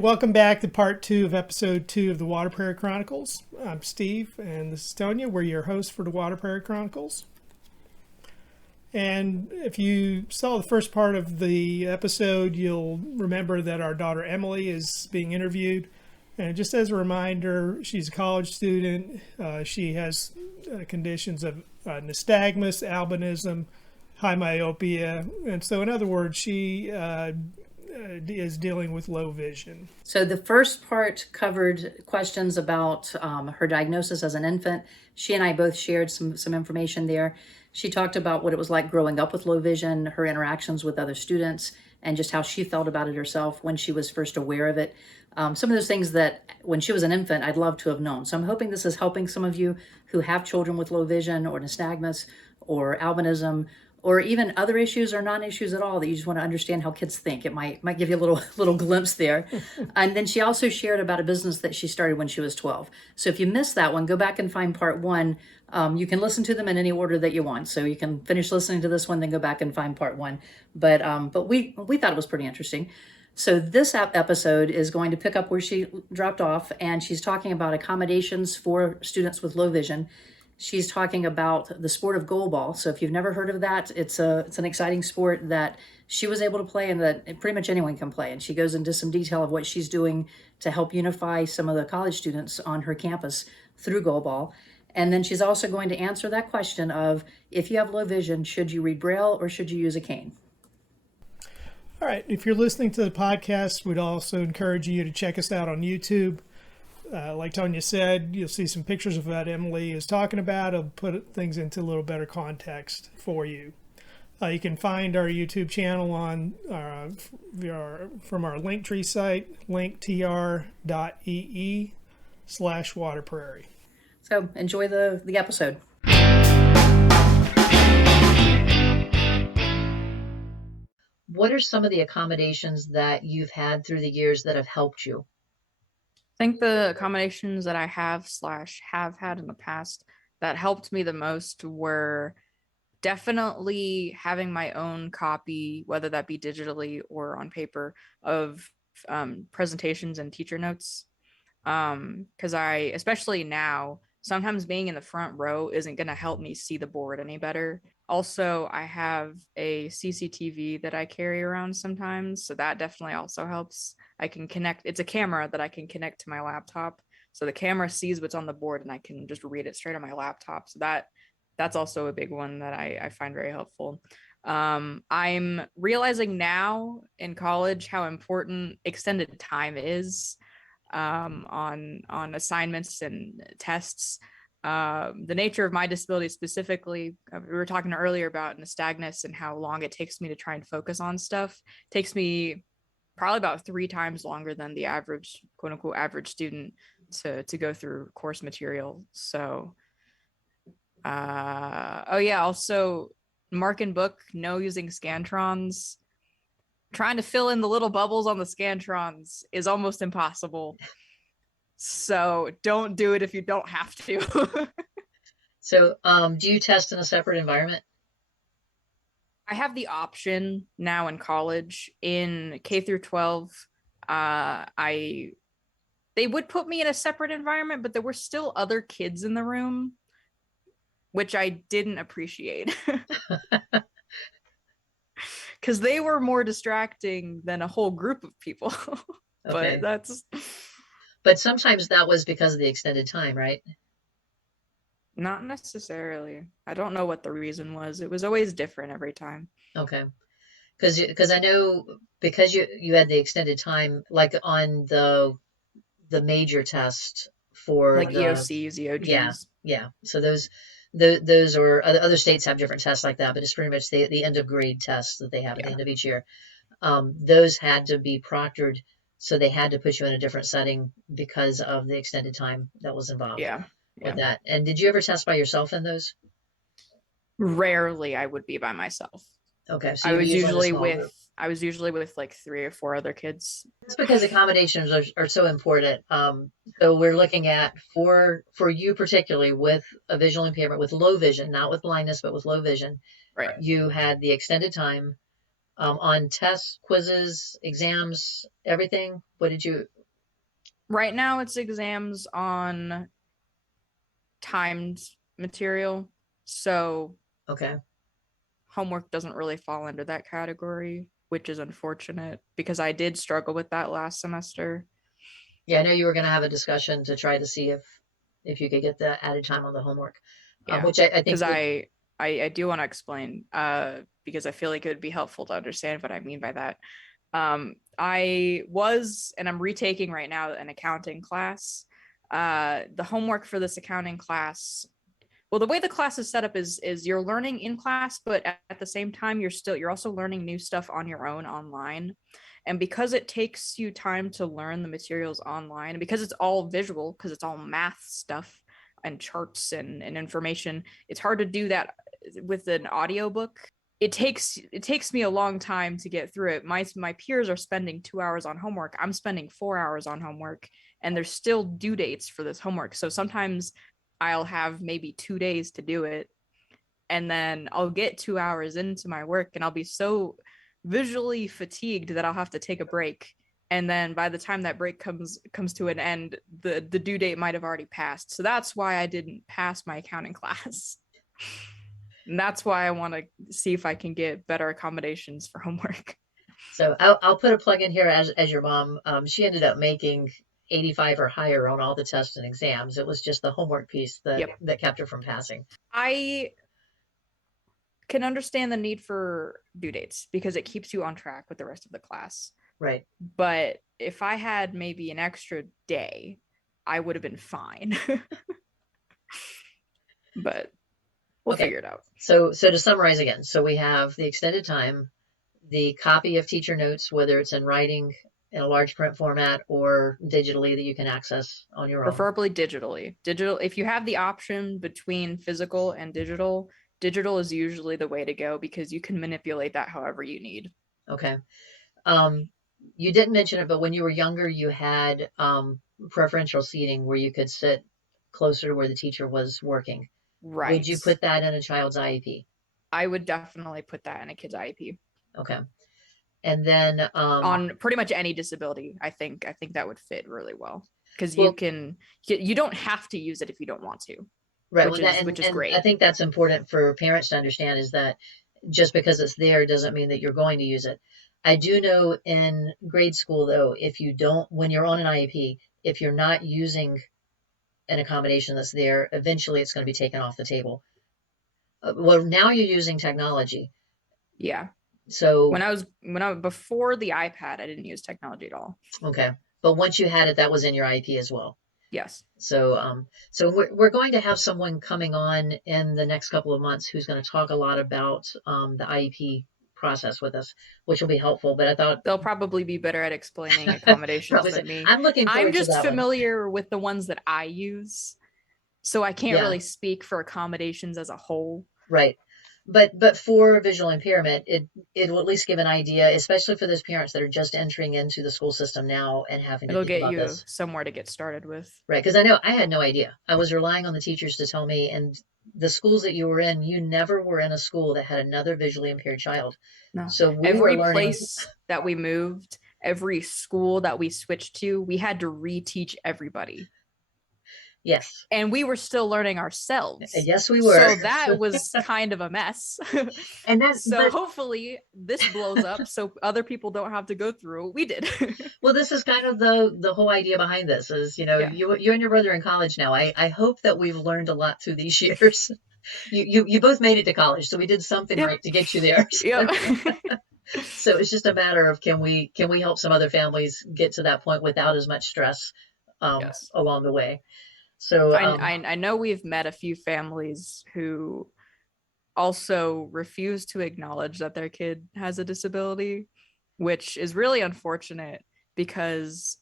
Welcome back to part 2 of episode 2 of the Water Prairie Chronicles. I'm Steve, and this is Tonya. We're your hosts for the Water Prairie Chronicles. And if you saw the first part of the episode, you'll remember that our daughter Emily is being interviewed. And just as a reminder, she's a college student. She has conditions of nystagmus, albinism, high myopia. And so, in other words, she is dealing with low vision. So the first part covered questions about her diagnosis as an infant. She and I both shared some information there. She talked about what it was like growing up with low vision, her interactions with other students, and just how she felt about it herself when she was first aware of it. Some of those things that when she was an infant, I'd love to have known. So I'm hoping this is helping some of you who have children with low vision or nystagmus or albinism, or even other issues or non-issues at all that you just want to understand how kids think. It might give you a little glimpse there. And then she also shared about a business that she started when she was 12. So if you missed that one, go back and find part 1. You can listen to them in any order that you want. So you can finish listening to this one, then go back and find part 1. But we thought it was pretty interesting. So this episode is going to pick up where she dropped off, and she's talking about accommodations for students with low vision. She's talking about the sport of goalball. So if you've never heard of that, it's an exciting sport that she was able to play and that pretty much anyone can play. And she goes into some detail of what she's doing to help unify some of the college students on her campus through goalball. And then she's also going to answer that question of, if you have low vision, should you read Braille or should you use a cane? All right. If you're listening to the podcast, we'd also encourage you to check us out on YouTube. Like Tonya said, you'll see some pictures of what Emily is talking about. It'll put things into a little better context for you. You can find our YouTube channel on from our Linktree site, linktr.ee/Water Prairie. So enjoy the episode. What are some of the accommodations that you've had through the years that have helped you? I think the accommodations that I have had in the past that helped me the most were definitely having my own copy, whether that be digitally or on paper, of presentations and teacher notes. Because especially now, sometimes being in the front row isn't going to help me see the board any better. Also, I have a CCTV that I carry around sometimes, so that definitely also helps. I can connect, it's a camera that I can connect to my laptop. So the camera sees what's on the board and I can just read it straight on my laptop. So that's also a big one that I find very helpful. I'm realizing now in college how important extended time is on assignments and tests. The nature of my disability specifically, we were talking earlier about nystagmus and how long it takes me to try and focus on stuff. It takes me probably about 3 times longer than the average, quote unquote, average student to go through course material. So, also mark and book, no using Scantrons. Trying to fill in the little bubbles on the Scantrons is almost impossible. So don't do it if you don't have to. So do you test in a separate environment? I have the option now in college. In K through 12, they would put me in a separate environment, but there were still other kids in the room, which I didn't appreciate. Because they were more distracting than a whole group of people. Okay. But sometimes that was because of the extended time, right? Not necessarily. I don't know what the reason was. It was always different every time. Okay. Because I know, because you had the extended time, like on the major test for like EOCs, EOGs. Yeah. So those or other states have different tests like that, but it's pretty much the end of grade tests that they have at the end of each year. Those had to be proctored, so they had to put you in a different setting because of the extended time that was involved with that. And did you ever test by yourself in those? Rarely I would be by myself. Okay. So I was usually with like 3 or 4 other kids. That's because accommodations are so important. So we're looking at for you particularly with a visual impairment, with low vision, not with blindness, but with low vision. Right. You had the extended time. on tests, quizzes, exams, everything? What did you? Right now, it's exams on timed material. So Okay. homework doesn't really fall under that category, which is unfortunate because I did struggle with that last semester. Yeah, I know you were going to have a discussion to try to see if you could get the added time on the homework, Yeah, which I think because would. I do want to explain because I feel like it would be helpful to understand what I mean by that. I was, and I'm retaking right now, an accounting class. The homework for this accounting class, well, the way the class is set up is you're learning in class, but at the same time you're also learning new stuff on your own online. And because it takes you time to learn the materials online, and because it's all visual, because it's all math stuff and charts and information, it's hard to do that with an audiobook. It takes me a long time to get through it. My peers are spending 2 hours on homework. I'm spending 4 hours on homework, and there's still due dates for this homework. So sometimes I'll have maybe 2 days to do it, and then I'll get 2 hours into my work, and I'll be so visually fatigued that I'll have to take a break. And then by the time that break comes to an end, the due date might have already passed. So that's why I didn't pass my accounting class. And that's why I want to see if I can get better accommodations for homework. So I'll put a plug in here as your mom. She ended up making 85 or higher on all the tests and exams. It was just the homework piece that Yep. that kept her from passing. I can understand the need for due dates because it keeps you on track with the rest of the class. Right. But if I had maybe an extra day, I would have been fine. But we'll Okay. figure it out. So to summarize again, so we have the extended time, the copy of teacher notes, whether it's in writing in a large print format or digitally that you can access on your own. Preferably digitally. Digital, if you have the option between physical and digital, digital is usually the way to go because you can manipulate that however you need. Okay. Um, you didn't mention it, but when you were younger, you had preferential seating where you could sit closer to where the teacher was working. Would Right. you put that in a child's IEP? I would definitely put that in a kid's IEP. Okay. And then, On pretty much any disability, I think that would fit really well because well, you don't have to use it if you don't want to, right. which Well, is which is and I great. think that's important for parents to understand is that just because it's there doesn't mean that you're going to use it. I do know in grade school, though, if you don't, when you're on an IEP, if you're not using an accommodation that's there, eventually it's going to be taken off the table. Well, now you're using technology. Yeah. So, When I before the iPad, I didn't use technology at all. okay. But once you had it, that was in your IEP as well. Yes. So we're going to have someone coming on in the next couple of months who's going to talk a lot about the IEP process with us, which will be helpful. But I thought They'll probably be better at explaining accommodations probably say, than me. I'm looking I'm forward to just that one. familiar with the ones that I use, so I can't Yeah, really speak for accommodations as a whole. right. But for visual impairment, it will at least give an idea, especially for those parents that are just entering into the school system now and having to It'll think get about you this. somewhere to get started with. Right, because I know I had no idea. I was relying on the teachers to tell me, and the schools that you were in, you never were in a school that had another visually impaired child. No. So we were Every learning, place that we moved, every school that we switched to, we had to reteach everybody. yes, And we were still learning ourselves. yes, we were. So that was kind of a mess. And that, So but hopefully this blows up so other people don't have to go through what we did. well, this is kind of the whole idea behind this is, Yeah. you and your brother are in college now. I hope that we've learned a lot through these years. You both made it to college, so we did something Yep. right to get you there. Yep. So it's just a matter of can we help some other families get to that point without as much stress Yes. along the way. So I know we've met a few families who also refuse to acknowledge that their kid has a disability, which is really unfortunate because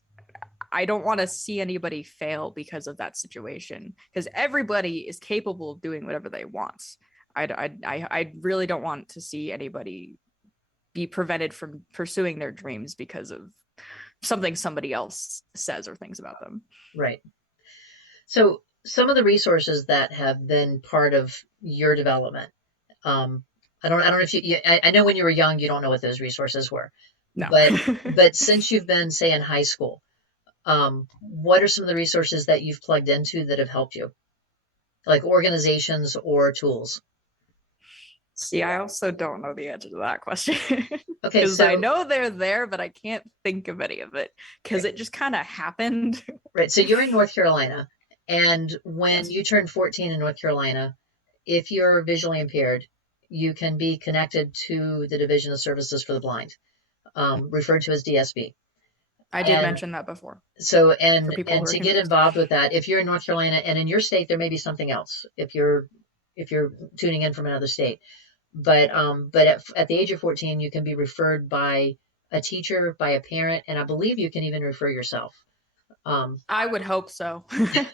I don't want to see anybody fail because of that situation because everybody is capable of doing whatever they want. I really don't want to see anybody be prevented from pursuing their dreams because of something somebody else says or thinks about them. right. So some of the resources that have been part of your development, I don't know if I know when you were young, you don't know what those resources were, No. but since you've been, say, in high school, what are some of the resources that you've plugged into that have helped you, like organizations or tools? See, I also don't know the answer to that question Okay, because I so know they're there, but I can't think of any of it because it just kind of happened. right, so you're in North Carolina, and when Yes. you turn 14 in North Carolina, if you're visually impaired, you can be connected to the Division of Services for the Blind, referred to as DSB. I did And mention that before so, for people who and are to get confused. involved with that, if you're in North Carolina and in your state, there may be something else. If you're tuning in from another state, but at the age of 14, you can be referred by a teacher, by a parent, and I believe you can even refer yourself. Um, I would hope so.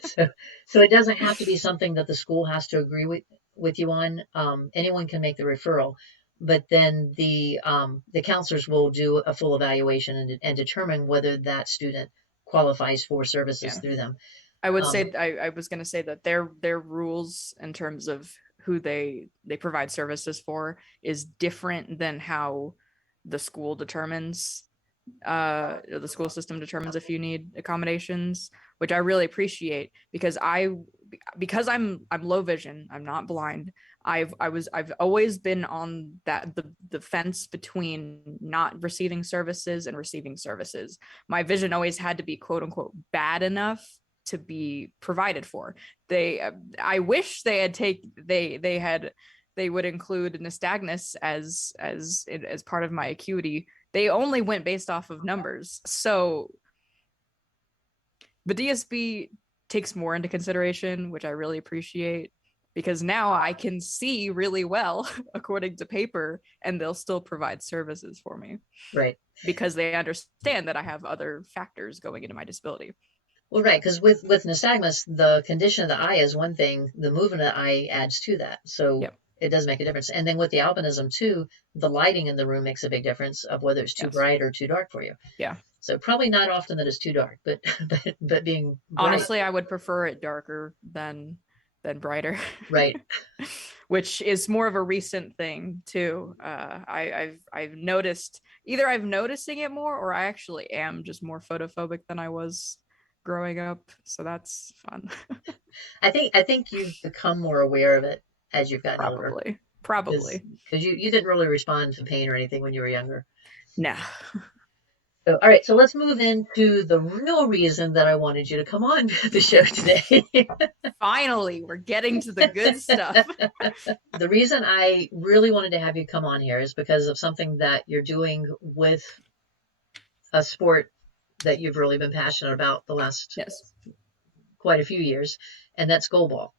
so, so it doesn't have to be something that the school has to agree with you on. Anyone can make the referral, but then the counselors will do a full evaluation and determine whether that student qualifies for services Yeah. through them. I would Um, say I was going to say that their rules in terms of who they provide services for is different than how the school determines the school system determines if you need accommodations, which I really appreciate because I'm low vision, I'm not blind. I've always been on the fence between not receiving services and receiving services. My vision always had to be quote unquote bad enough to be provided for. I wish they had they would include nystagmus as part of my acuity. They only went based off of numbers. So the DSB takes more into consideration, which I really appreciate because now I can see really well according to paper and they'll still provide services for me right. because they understand that I have other factors going into my disability. Well, right, because with nystagmus, the condition of the eye is one thing, the movement of the eye adds to that, so Yep. it does make a difference. And then with the albinism too, the lighting in the room makes a big difference of whether it's too Yes. bright or too dark for you. Yeah. So probably not often that it's too dark, but but being bright, Honestly, I would prefer it darker than brighter. right? Which is more of a recent thing too. I've noticed either I'm noticing it more or I actually am just more photophobic than I was growing up. So that's fun. I think you've become more aware of it as you've gotten older, because Probably. you didn't really respond to pain or anything when you were younger. No. So, all right, so let's move into the real reason that I wanted you to come on the show today. Finally, we're getting to the good stuff. The reason I really wanted to have you come on here is because of something that you're doing with a sport that you've really been passionate about the last Yes. quite a few years, and that's goalball.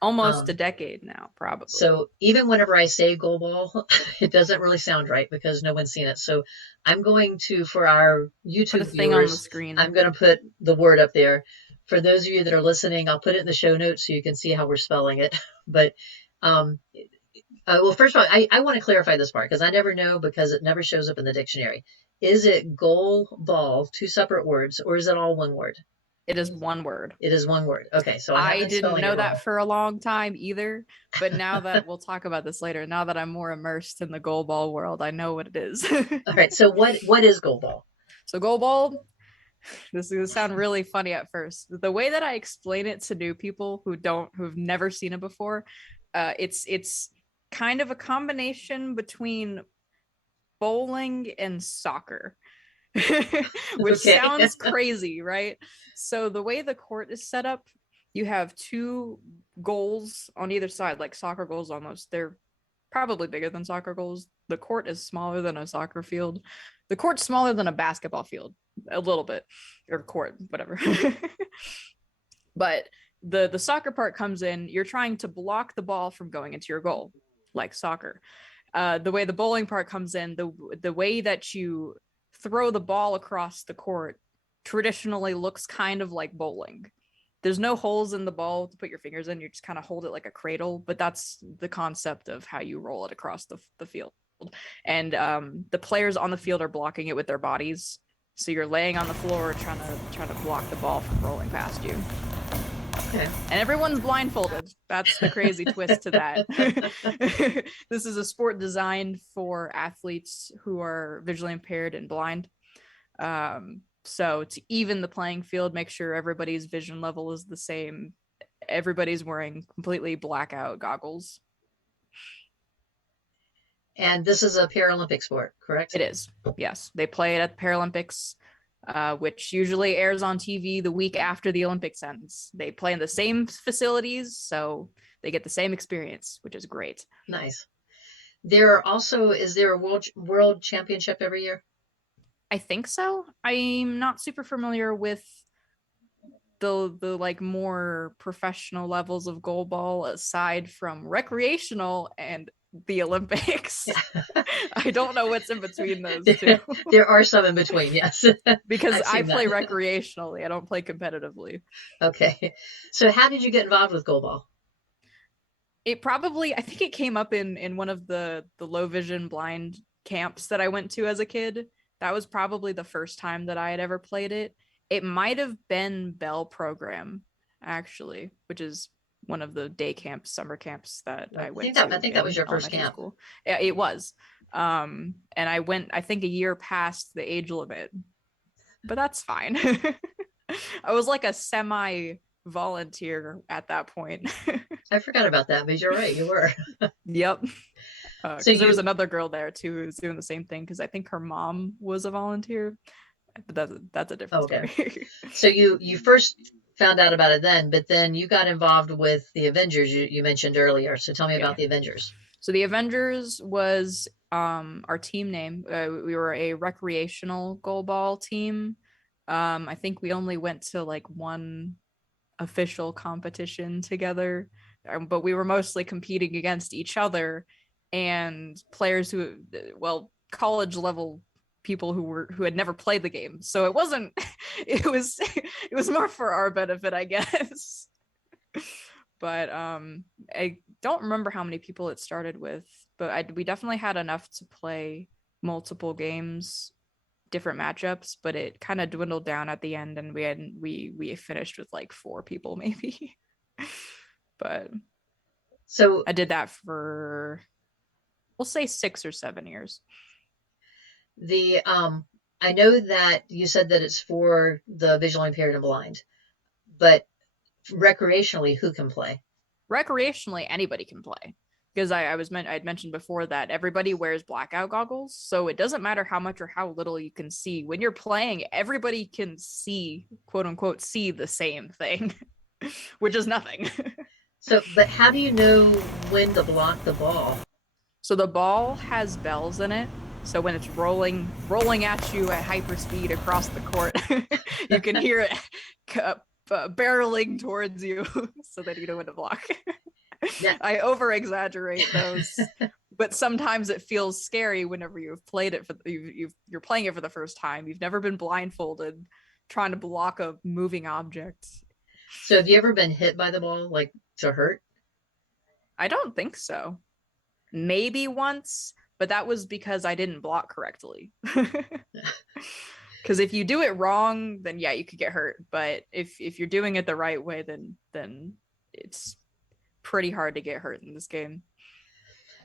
Almost a decade now, probably. So even whenever I say goalball, it doesn't really sound right because no one's seen it. So I'm going to, for our YouTube Put a thing on the viewers, screen. I'm going to put the word up there. For those of you that are listening, I'll put it in the show notes so you can see how we're spelling it. But well, first of all, I want to clarify this part because I never know because it never shows up in the dictionary. Is it goal ball, two separate words, or is it all one word? It is one word. It is one word. Okay, so I been didn't spelling know it that wrong. for a long time either. But now that we'll talk about this later, now that I'm more immersed in the goalball world, I know what it is. All right, so what is goalball? So goalball, this is gonna sound really funny at first. The way that I explain it to new people who've never seen it before, it's kind of a combination between bowling and soccer. Which Okay. sounds crazy, right? So the way the court is set up, you have two goals on either side, like soccer goals almost. They're probably bigger than soccer goals. The court is smaller than a soccer field. The court's smaller than a basketball field, a little bit, or court, whatever. But the soccer part comes in, you're trying to block the ball from going into your goal, like soccer. The way the bowling part comes in, the way that you throw the ball across the court traditionally looks kind of like bowling. There's no holes in the ball to put your fingers in. You just kind of hold it like a cradle, but that's the concept of how you roll it across the field. And the players on the field are blocking it with their bodies. So you're laying on the floor trying to block the ball from rolling past you. Okay. And everyone's blindfolded. That's the crazy twist to that. This is a sport designed for athletes who are visually impaired and blind. So to even the playing field, make sure everybody's vision level is the same. Everybody's wearing completely blackout goggles. And this is a Paralympic sport, correct? It is. Yes. They play it at the Paralympics, which usually airs on TV the week after the Olympics ends. They play in the same facilities, so they get the same experience, which is great. Nice. Is there a world championship every year? I think so. I'm not super familiar with the like more professional levels of goalball aside from recreational and the Olympics. I don't know what's in between those two. There are some in between, yes. Because I play that. recreationally. I don't play competitively. Okay. So how did you get involved with goalball? I think it came up in one of the low vision blind camps that I went to as a kid. That was probably the first time that I had ever played it. It might have been Bell program, actually, which is one of the day camps, summer camps that I went to. I think that was your first camp. School. Yeah, it was. And I went, I think, a year past the age limit, but that's fine. I was like a semi volunteer at that point. I forgot about that, but you're right, you were. Yep. So there was another girl there too who was doing the same thing because I think her mom was a volunteer, but that's a different story. So you first found out about it then, but then you got involved with the Avengers you mentioned earlier. So tell me about the Avengers. So the Avengers was our team name. We were a recreational goalball team. I think we only went to like one official competition together, but we were mostly competing against each other and players college level people who had never played the game. So it wasn't it was more for our benefit, I guess. But I don't remember how many people it started with, but we definitely had enough to play multiple games, different matchups, but it kind of dwindled down at the end, and we finished with like 4 people maybe. But so I did that for, we'll say, 6 or 7 years. The I know that you said that it's for the visually impaired and blind, but recreationally, who can play? Recreationally, anybody can play. Because I'd mentioned before that everybody wears blackout goggles, so it doesn't matter how much or how little you can see. When you're playing, everybody can see, quote unquote, see the same thing, which is nothing. So, but how do you know when to block the ball? So the ball has bells in it. So when it's rolling at you at hyperspeed across the court, you can hear it barreling towards you, so that you know when to block. Yeah. I over exaggerate those, but sometimes it feels scary whenever you've played it you're playing it for the first time. You've never been blindfolded trying to block a moving object. So have you ever been hit by the ball, like to hurt? I don't think so. Maybe once, but that was because I didn't block correctly. Because if you do it wrong, then yeah, you could get hurt. But if you're doing it the right way, then it's pretty hard to get hurt in this game.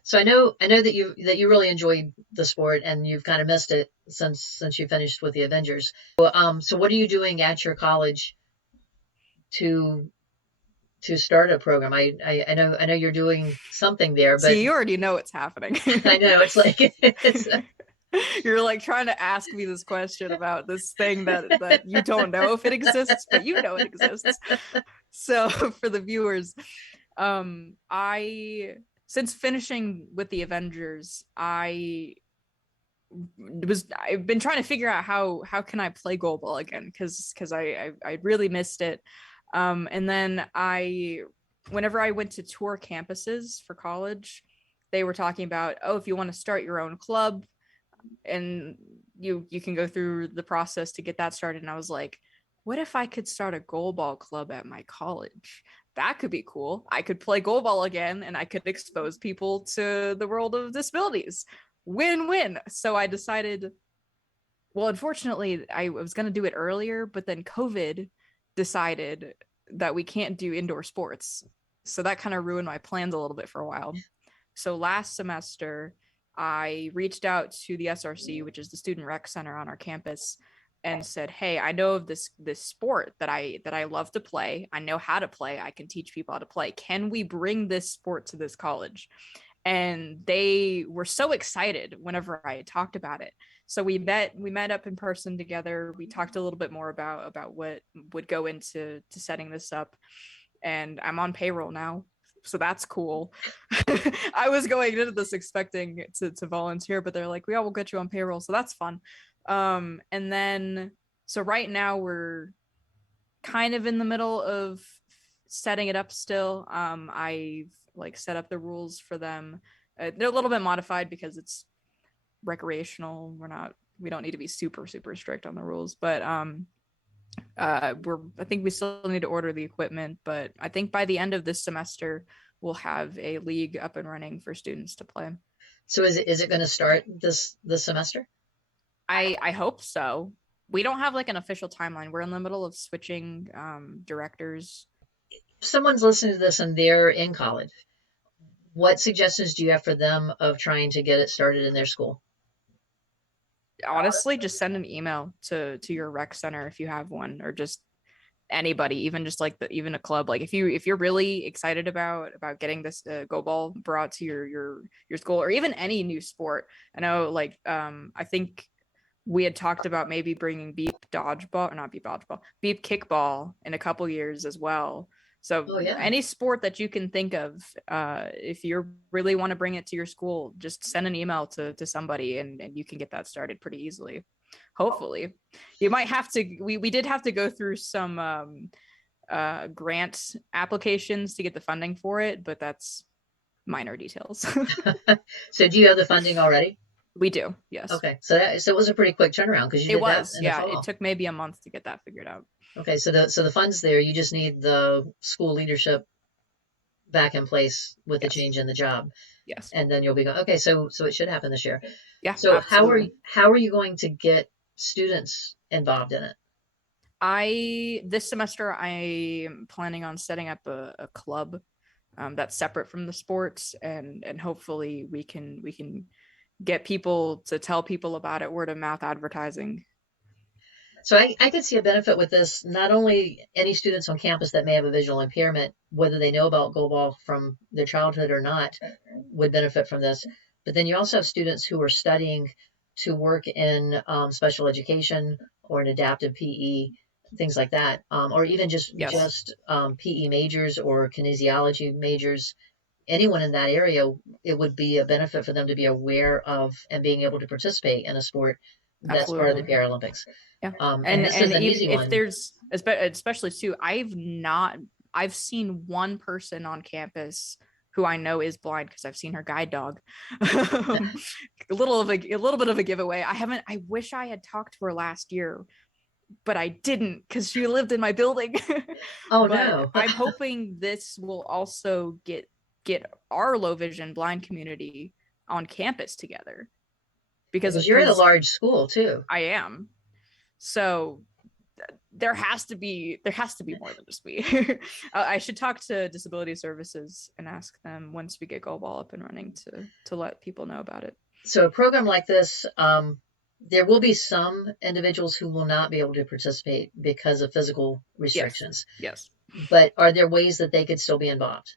So I know that you really enjoyed the sport, and you've kind of missed it since you finished with the Avengers. So what are you doing at your college to start a program? I know you're doing something there, but see, you already know what's happening. I know it's like you're like trying to ask me this question about this thing that you don't know if it exists, but you know it exists. So for the viewers, since finishing with the Avengers, I've been trying to figure out how can I play goalball again, because I really missed it. And then whenever I went to tour campuses for college, they were talking about, if you want to start your own club, and you can go through the process to get that started. And I was like, what if I could start a goalball club at my college? That could be cool. I could play goalball again, and I could expose people to the world of disabilities. Win-win. So I decided, well, unfortunately, I was going to do it earlier, but then COVID decided that we can't do indoor sports. So that kind of ruined my plans a little bit for a while. So last semester, I reached out to the SRC, which is the student rec center on our campus, and said, "Hey, I know of this sport that I love to play. I know how to play. I can teach people how to play. Can we bring this sport to this college?" And they were so excited whenever I talked about it. So we met up in person together. We talked a little bit more about what would go into setting this up, and I'm on payroll now. So that's cool. I was going into this expecting to volunteer, but they're like, "Yeah, we'll get you on payroll." So that's fun. And then, so right now we're kind of in the middle of setting it up still. I've like set up the rules for them. They're a little bit modified because it's recreational. We don't need to be super strict on the rules, but I think we still need to order the equipment, but I think by the end of this semester we'll have a league up and running for students to play. So is it going to start this semester? I hope so. We don't have like an official timeline. We're in the middle of switching directors. Someone's listening to this and they're in college. What suggestions do you have for them of trying to get it started in their school? Honestly, just send an email to your rec center if you have one, or just anybody, even just like even a club. Like if you're really excited about getting this Goalball brought to your school, or even any new sport. I know, like I think we had talked about maybe bringing beep kickball in a couple years as well. So any sport that you can think of, if you really want to bring it to your school, just send an email to somebody and you can get that started pretty easily. Hopefully. You might have to, we did have to go through some grant applications to get the funding for it, but that's minor details. So do you have the funding already? We do, yes. Okay, so it was a pretty quick turnaround because you did that in the fall. It took maybe a month to get that figured out. Okay, so the fund's there. You just need the school leadership back in place with the change in the job. Yes. And then you'll be going, okay, so it should happen this year. Yeah. So absolutely. how are you going to get students involved in it? This semester I'm planning on setting up a club that's separate from the sports, and hopefully we can get people to tell people about it, word of mouth advertising. So I could see a benefit with this, not only any students on campus that may have a visual impairment, whether they know about Goalball from their childhood or not, would benefit from this. But then you also have students who are studying to work in special education or an adaptive PE, things like that, or even just PE majors or kinesiology majors. Anyone in that area, it would be a benefit for them to be aware of and being able to participate in a sport that's part of the Paralympics. Yeah. And this is an easy if one. There's, especially too, I've seen one person on campus who I know is blind because I've seen her guide dog. a little bit of a giveaway. I wish I had talked to her last year, but I didn't because she lived in my building. Oh no. I'm hoping this will also get our low vision blind community on campus together. Because you're in a large school too. I am. So there has to be more than just me. I should talk to disability services and ask them once we get Goalball up and running to let people know about it. So a program like this, there will be some individuals who will not be able to participate because of physical restrictions. Yes. But are there ways that they could still be involved?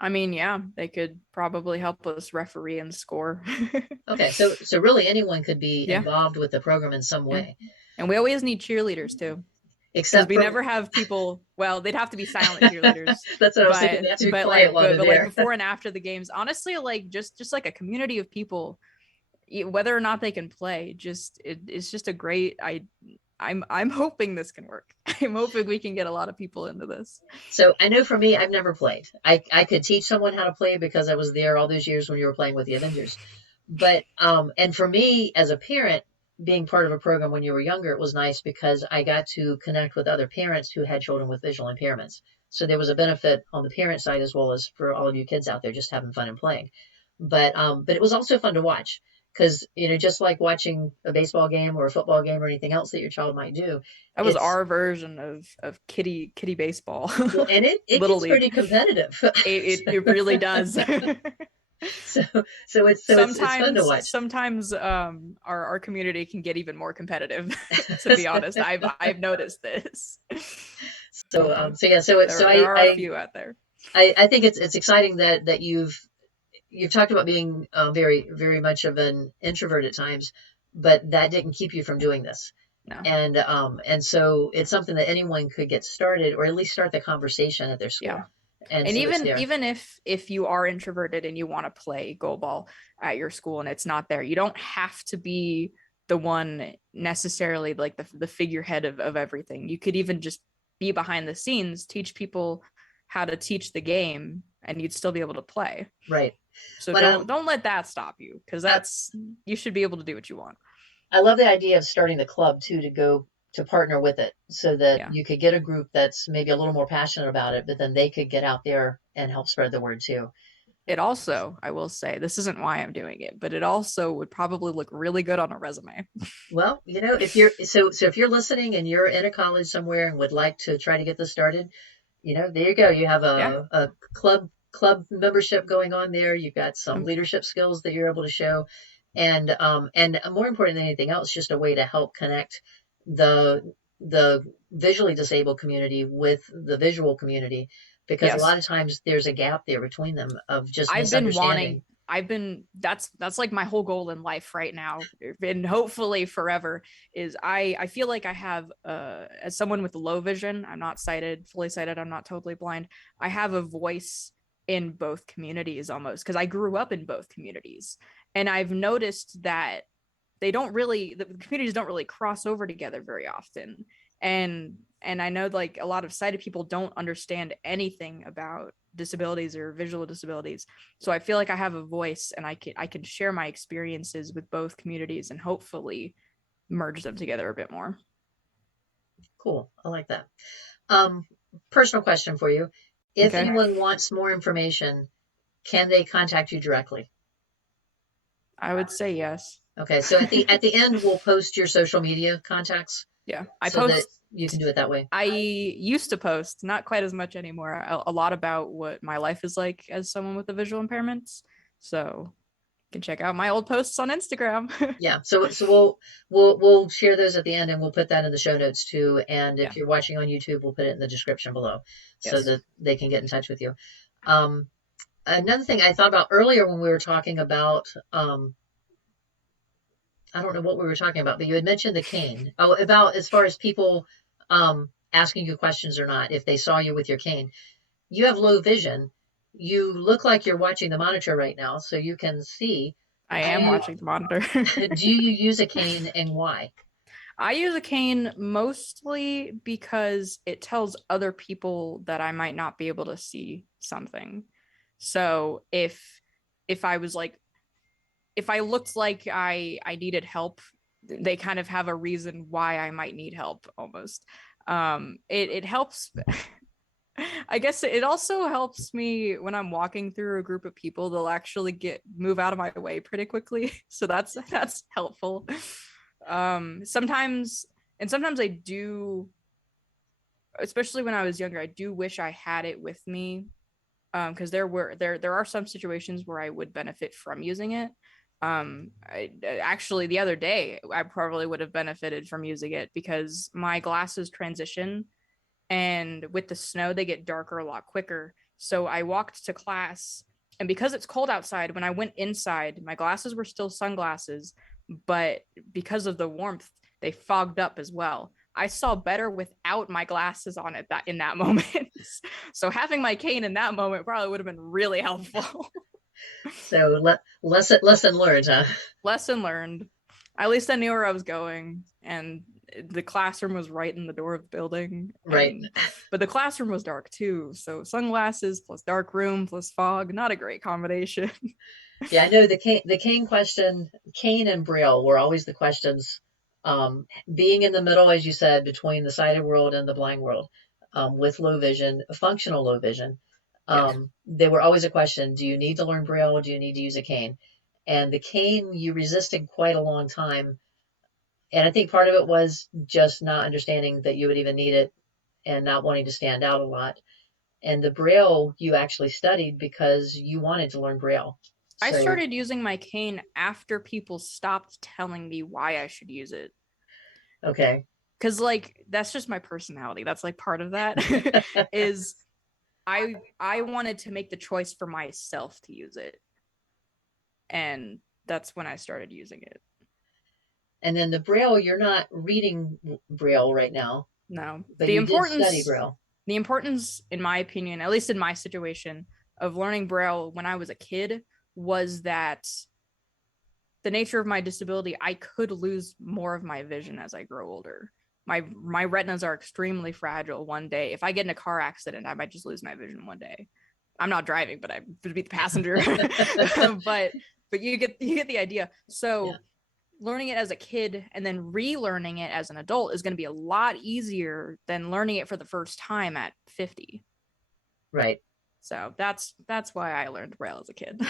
I mean, yeah, they could probably help us referee and score. Okay, so really anyone could be involved with the program in some way. And we always need cheerleaders too. Except we never have people. Well, they'd have to be silent cheerleaders. That's what I was thinking. They have to be quiet while they're there. Like before and after the games, honestly, like just like a community of people, whether or not they can play, it's just a great. I'm hoping this can work. I'm hoping we can get a lot of people into this. So I know for me, I've never played. I could teach someone how to play because I was there all those years when you were playing with the Avengers. But and for me as a parent, being part of a program when you were younger, it was nice because I got to connect with other parents who had children with visual impairments. So there was a benefit on the parent side as well as for all of you kids out there just having fun and playing. But it was also fun to watch. because, just like watching a baseball game or a football game or anything else that your child might do, That was it's, our version of kitty baseball. well, and it Little gets pretty league. competitive. It really does. So, it's fun to watch. Sometimes our community can get even more competitive, to be honest. I've noticed this. So There are a few out there. I think it's exciting that you've talked about being very, very much of an introvert at times, but that didn't keep you from doing this. No. And so it's something that anyone could get started, or at least start the conversation at their school. Yeah. And even if you are introverted and you want to play goalball at your school and it's not there, you don't have to be the one necessarily, like the figurehead of everything. You could even just be behind the scenes, teach people how to teach the game, and you'd still be able to play. Right. So But, don't let that stop you, because you should be able to do what you want. I love the idea of starting the club too, to partner with it, so that you could get a group that's maybe a little more passionate about it, but then they could get out there and help spread the word too. It also, I will say, this isn't why I'm doing it, but it also would probably look really good on a resume. Well, if you're if you're listening and you're in a college somewhere and would like to try to get this started, there you go. You have a club membership going on there. You've got some leadership skills that you're able to show, and more important than anything else, just a way to help connect the visually disabled community with the visual community, because a lot of times there's a gap there between them of just misunderstanding. That's like my whole goal in life right now, and hopefully forever, is I feel like I have, as someone with low vision, I'm not fully sighted, I'm not totally blind, I have a voice in both communities almost, because I grew up in both communities, and I've noticed that the communities don't really cross over together very often. And I know, like, a lot of sighted people don't understand anything about disabilities or visual disabilities. So I feel like I have a voice, and I can share my experiences with both communities and hopefully merge them together a bit more. Cool. I like that. Personal question for you. If anyone wants more information, can they contact you directly? I would say yes. Okay. So at the end, we'll post your social media contacts. Yeah, that you can do it that way. I used to post, not quite as much anymore, a lot about what my life is like as someone with the visual impairments. So you can check out my old posts on Instagram. Yeah. So we'll share those at the end, and we'll put that in the show notes too. And if you're watching on YouTube, we'll put it in the description below, so that they can get in touch with you. Another thing I thought about earlier when we were talking about, I don't know what we were talking about, but you had mentioned the cane. Oh, about as far as people asking you questions or not, if they saw you with your cane. You have low vision. You look like you're watching the monitor right now, so you can see. I am watching the monitor. Do you use a cane, and why? I use a cane mostly because it tells other people that I might not be able to see something. So if I was like, if I looked like I needed help, they kind of have a reason why I might need help almost. It helps. I guess it also helps me when I'm walking through a group of people. They'll actually move out of my way pretty quickly. So that's helpful. Sometimes I do, especially when I was younger, I do wish I had it with me. Because there are some situations where I would benefit from using it. Actually, the other day, I probably would have benefited from using it because my glasses transition, and with the snow, they get darker a lot quicker. So I walked to class, and because it's cold outside, when I went inside, my glasses were still sunglasses, but because of the warmth, they fogged up as well. I saw better without my glasses on in that moment. So having my cane in that moment probably would have been really helpful. So lesson learned, huh? Lesson learned. At least I knew where I was going, and the classroom was right in the door of the building. Right. But the classroom was dark too. So sunglasses plus dark room plus fog, not a great combination. Yeah, I know the cane question, cane and Braille were always the questions. Being in the middle, as you said, between the sighted world and the blind world, with low vision, functional low vision, they were always a question: do you need to learn Braille, or do you need to use a cane? And the cane you resisted quite a long time. And I think part of it was just not understanding that you would even need it and not wanting to stand out a lot. And the Braille you actually studied because you wanted to learn Braille. I So, started using my cane after people stopped telling me why I should use it. okay. Because like that's just my personality. That's like part of that is I wanted to make the choice for myself to use it. And that's when I started using it. And then the Braille, you're not reading Braille right now. No. But you did study Braille. The importance, in my opinion, at least in my situation, of learning Braille when I was a kid was that the nature of my disability, I could lose more of my vision as I grow older. My retinas are extremely fragile. One day, if I get in a car accident, I might just lose my vision one day. I'm not driving, but I would be the passenger. but you get the idea. So yeah. Learning it as a kid and then relearning it as an adult is going to be a lot easier than learning it for the first time at 50. Right. So that's why I learned Braille as a kid.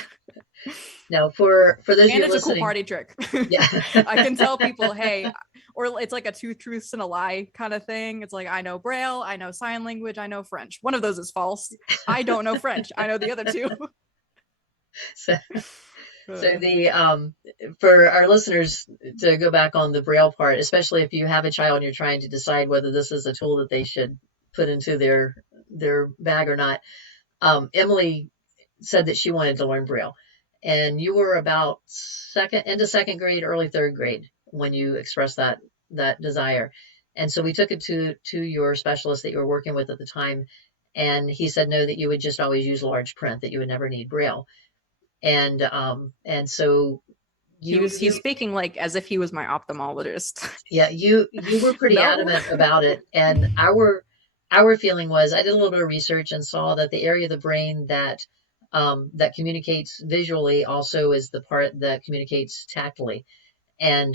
Now, for those of you and it's listening, a cool party trick. Yeah. I can tell people, hey, or it's like a 2 truths and a lie kind of thing. It's like, I know Braille, I know sign language, I know French. One of those is false. I don't know French. I know the other two. So the for our listeners to go back on the Braille part, especially if you have a child and you're trying to decide whether this is a tool that they should put into their bag or not, Emily said that she wanted to learn Braille, and you were about into second grade, early third grade when you expressed that desire, and so we took it to your specialist that you were working with at the time, and he said no, that you would just always use large print, that you would never need Braille. And so he's speaking like as if he was my ophthalmologist. Yeah, you were pretty adamant about it. And our feeling was, I did a little bit of research and saw that the area of the brain that communicates visually also is the part that communicates tactily. And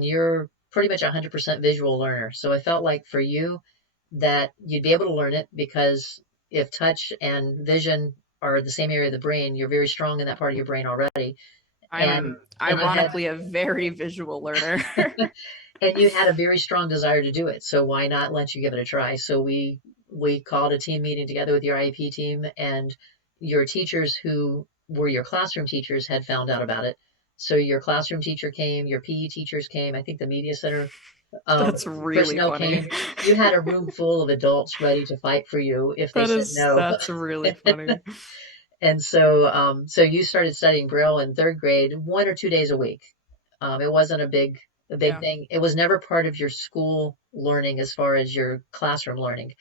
you're pretty much 100% visual learner. So I felt like for you that you'd be able to learn it, because if touch and vision are the same area of the brain, you're very strong in that part of your brain already. I'm ironically a very visual learner. And you had a very strong desire to do it. So why not let you give it a try? So we called a team meeting together with your IEP team, and your teachers who were your classroom teachers had found out about it. So your classroom teacher came, your PE teachers came, I think the media center that's really funny. Came. You had a room full of adults ready to fight for you if they said no. That's really funny. And so you started studying Braille in third grade, 1 or 2 days a week. It wasn't a big thing. It was never part of your school learning as far as your classroom learning.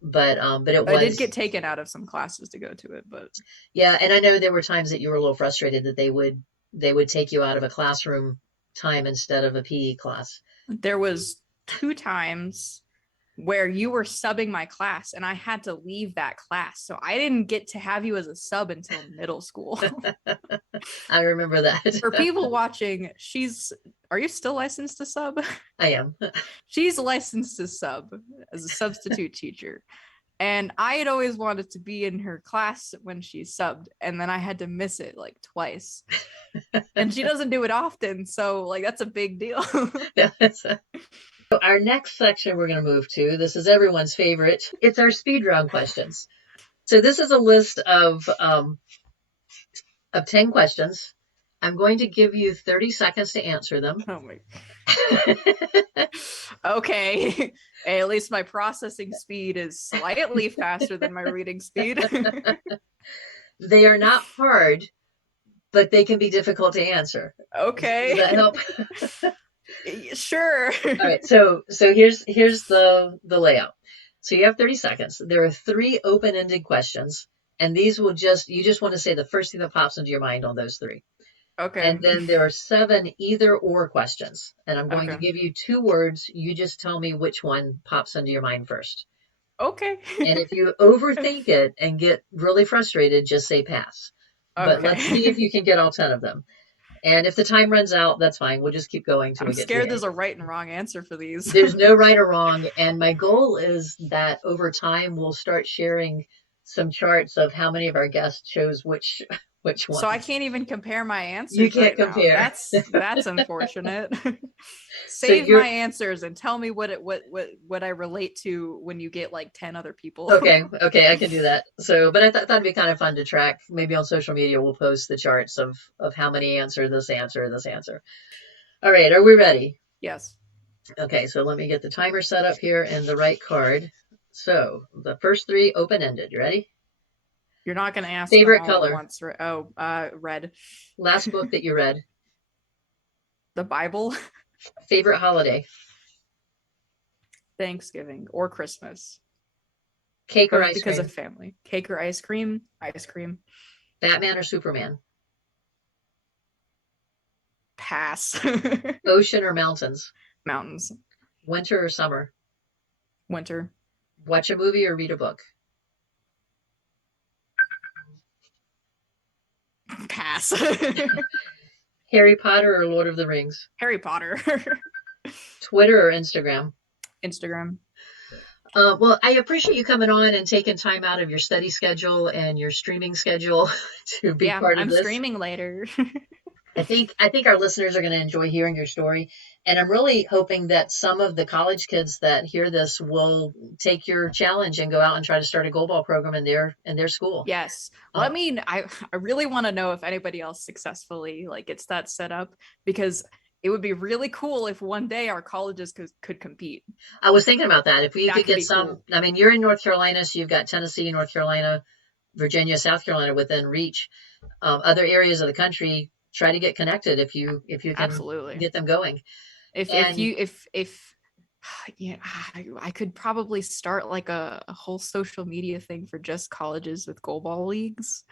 But it was. I did get taken out of some classes to go to it, but yeah, and I know there were times that you were a little frustrated that they would take you out of a classroom time instead of a PE class. There was 2 times where you were subbing my class and I had to leave that class. So I didn't get to have you as a sub until middle school. I remember that. For people watching, are you still licensed to sub? I am. She's licensed to sub as a substitute teacher. And I had always wanted to be in her class when she subbed, and then I had to miss it like twice. And she doesn't do it often, so like that's a big deal. So our next section we're going to move to, this is everyone's favorite. It's our speed round questions. So this is a list of 10 questions. I'm going to give you 30 seconds to answer them. Oh my. Okay. Hey, at least my processing speed is slightly faster than my reading speed. They are not hard, but they can be difficult to answer. Okay. Does that help? Sure. All right. So here's the layout. So you have 30 seconds. There are 3 open-ended questions, and these you just want to say the first thing that pops into your mind on those 3. Okay. And then there are 7 either or questions, and I'm going to give you 2 words. You just tell me which one pops into your mind first. Okay. And if you overthink it and get really frustrated, just say pass. Okay. But let's see if you can get all 10 of them. And if the time runs out, that's fine. We'll just keep going till we get to I'm scared there's a right and wrong answer for these. There's no right or wrong. And my goal is that over time, we'll start sharing some charts of how many of our guests chose which which one. So I can't even compare my answers. You can't right compare. Now. That's unfortunate. So Save my answers and tell me what I relate to when you get like 10 other people. Okay, I can do that. So, but I thought that'd be kind of fun to track. Maybe on social media we'll post the charts of how many answer this answer, this answer. All right, are we ready? Yes. Okay, so let me get the timer set up here and the right card. So the first three open-ended. You ready? You're not going to ask Favorite them all color? at once, right? Oh, red. Last book that you read? The Bible. Favorite holiday? Thanksgiving or Christmas. Cake or Both ice because cream? of family. Cake or ice cream? Ice cream. Batman or Superman? Pass. Ocean or mountains? Mountains. Winter or summer? Winter. Watch a movie or read a book? Pass. Harry Potter or Lord of the Rings? Harry Potter. Twitter or Instagram? Instagram. Well, I appreciate you coming on and taking time out of your study schedule and your streaming schedule to be part of I'm this. streaming later. I think our listeners are going to enjoy hearing your story, and I'm really hoping that some of the college kids that hear this will take your challenge and go out and try to start a goalball program in their school. Yes. Well, I really want to know if anybody else successfully like gets that set up, because it would be really cool if one day our colleges could compete. I was thinking about that. If we That could could get be some, cool. I mean, you're in North Carolina, so you've got Tennessee, North Carolina, Virginia, South Carolina within reach. Other areas of the country, try to get connected if you can Absolutely get them going. If yeah, I could probably start like a whole social media thing for just colleges with goalball leagues.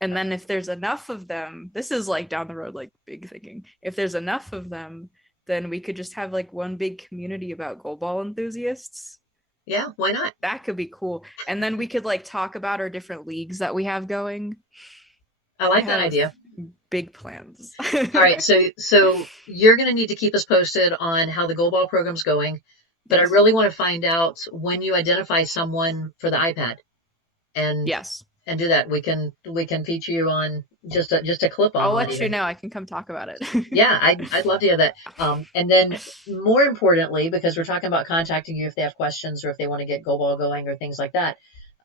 And then if there's enough of them, this is like down the road, like big thinking. If there's enough of them, then we could just have like one big community about goalball enthusiasts. Yeah, why not? That could be cool. And then we could like talk about our different leagues that we have going. I like that idea. Big plans. All right, so you're going to need to keep us posted on how the goalball program's going, but yes. I really want to find out when you identify someone for the iPad, and yes, and do that. We can feature you on just a clip on. I'll let you know. I can come talk about it. Yeah, I'd love to hear that. And then more importantly, because we're talking about contacting you if they have questions or if they want to get goalball going or things like that.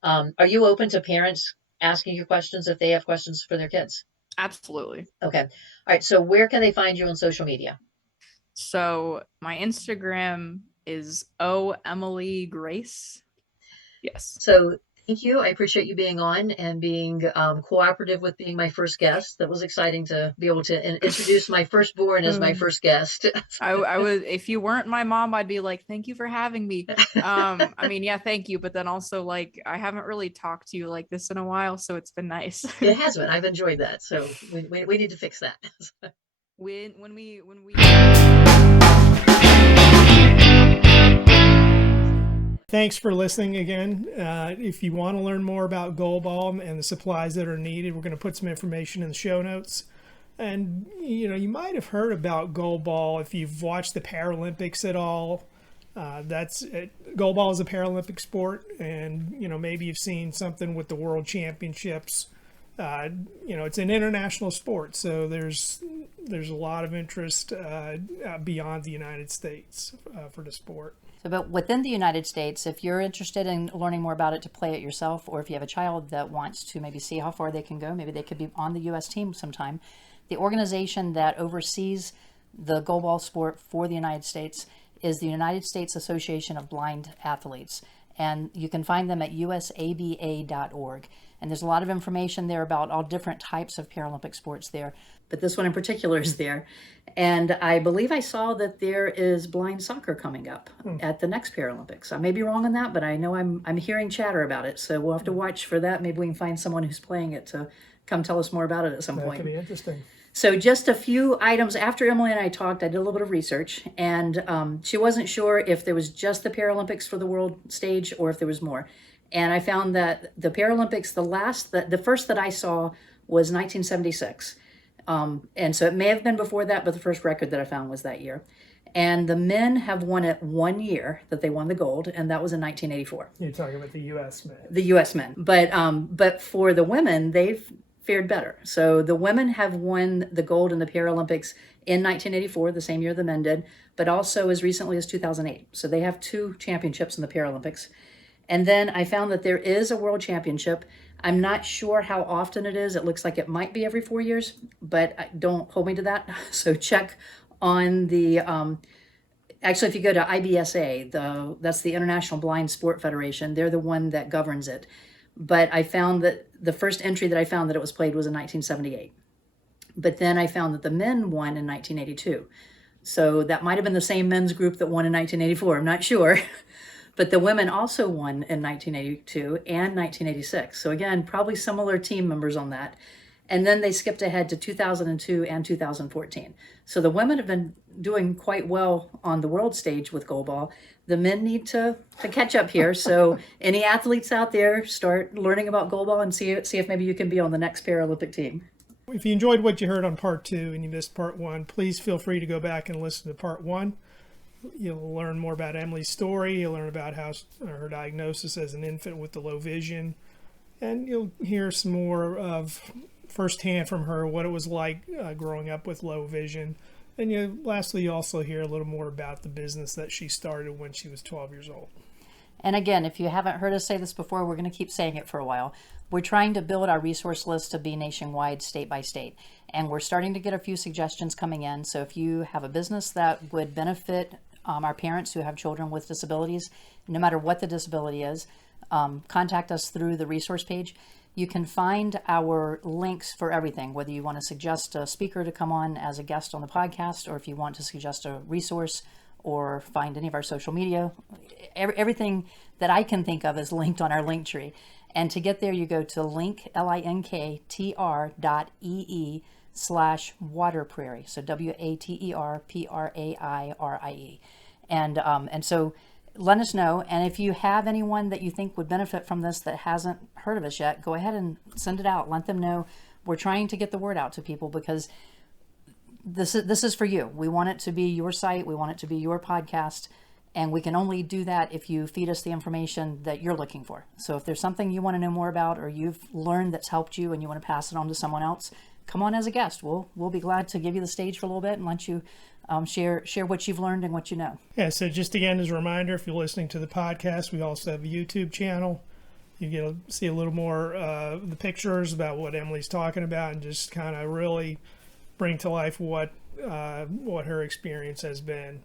Are you open to parents asking you questions if they have questions for their kids? Absolutely. Okay. All right. So where can they find you on social media? So my Instagram is Emily Grace. Yes. So thank you. I appreciate you being on and being cooperative with being my first guest. That was exciting to be able to introduce my firstborn as my first guest. I would, if you weren't my mom, I'd be like, thank you for having me. I mean, yeah, thank you. But then also like, I haven't really talked to you like this in a while. So it's been nice. It has been. I've enjoyed that. So we need to fix that. when we Thanks for listening again. If you want to learn more about goalball and the supplies that are needed, we're going to put some information in the show notes. And, you might have heard about goalball if you've watched the Paralympics at all. Goalball is a Paralympic sport, and, maybe you've seen something with the World Championships. It's an international sport, so there's a lot of interest beyond the United States for the sport. So, but within the United States, if you're interested in learning more about it to play it yourself, or if you have a child that wants to maybe see how far they can go, maybe they could be on the U.S. team sometime. The organization that oversees the goalball sport for the United States is the United States Association of Blind Athletes, and you can find them at usaba.org. And there's a lot of information there about all different types of Paralympic sports there. But this one in particular is there. And I believe I saw that there is blind soccer coming up at the next Paralympics. I may be wrong on that, but I know I'm hearing chatter about it. So we'll have to watch for that. Maybe we can find someone who's playing it to come tell us more about it at some point. That could be interesting. So just a few items. After Emily and I talked, I did a little bit of research, and she wasn't sure if there was just the Paralympics for the world stage or if there was more. And I found that the Paralympics, the first that I saw was 1976. And so it may have been before that, but the first record that I found was that year. And the men have won it 1 year that they won the gold, and that was in 1984. You're talking about the U.S. men. The U.S. men. But for the women, they've fared better. So the women have won the gold in the Paralympics in 1984, the same year the men did, but also as recently as 2008. So they have 2 championships in the Paralympics. And then I found that there is a world championship. I'm not sure how often it is. It looks like it might be every 4 years, but don't hold me to that. So check on the, actually, if you go to IBSA, that's the International Blind Sport Federation, they're the one that governs it. But I found that the first entry that I found that it was played was in 1978. But then I found that the men won in 1982. So that might have been the same men's group that won in 1984. I'm not sure. But the women also won in 1982 and 1986. So again, probably similar team members on that. And then they skipped ahead to 2002 and 2014. So the women have been doing quite well on the world stage with goalball. The men need to catch up here. So any athletes out there, start learning about goalball and see if maybe you can be on the next Paralympic team. If you enjoyed what you heard on part 2 and you missed part 1, please feel free to go back and listen to part 1. You'll learn more about Emily's story. You'll learn about her diagnosis as an infant with the low vision. And you'll hear some more of firsthand from her what it was like growing up with low vision. And lastly, you also hear a little more about the business that she started when she was 12 years old. And again, if you haven't heard us say this before, we're going to keep saying it for a while. We're trying to build our resource list to be nationwide, state by state. And we're starting to get a few suggestions coming in. So if you have a business that would benefit our parents who have children with disabilities, no matter what the disability is, contact us through the resource page. You can find our links for everything, whether you want to suggest a speaker to come on as a guest on the podcast, or if you want to suggest a resource or find any of our social media. Everything that I can think of is linked on our link tree. And to get there, you go to linktr.ee/Water Prairie. So WATERPRAIRIE. And so let us know. And if you have anyone that you think would benefit from this that hasn't heard of us yet, go ahead and send it out. Let them know. We're trying to get the word out to people because this is for you. We want it to be your site. We want it to be your podcast. And we can only do that if you feed us the information that you're looking for. So if there's something you want to know more about or you've learned that's helped you and you want to pass it on to someone else, come on as a guest. We'll be glad to give you the stage for a little bit and let you share what you've learned and what you know. Yeah, so just again as a reminder, if you're listening to the podcast, we also have a YouTube channel. You get to see a little more the pictures about what Emily's talking about and just kind of really bring to life what her experience has been.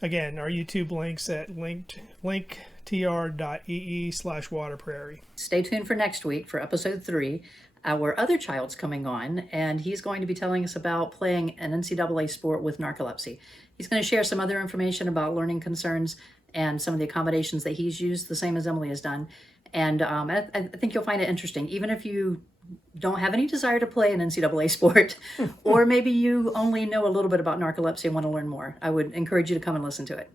Again, our YouTube links at linktr.ee/Water Prairie. Stay tuned for next week for episode 3. Our other child's coming on, and he's going to be telling us about playing an NCAA sport with narcolepsy. He's going to share some other information about learning concerns and some of the accommodations that he's used, the same as Emily has done. And I think you'll find it interesting, even if you don't have any desire to play an NCAA sport, or maybe you only know a little bit about narcolepsy and want to learn more. I would encourage you to come and listen to it.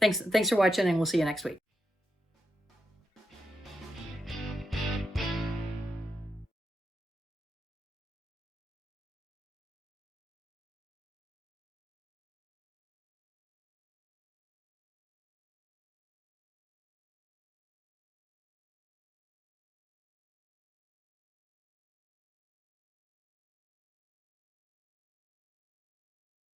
Thanks for watching, and we'll see you next week.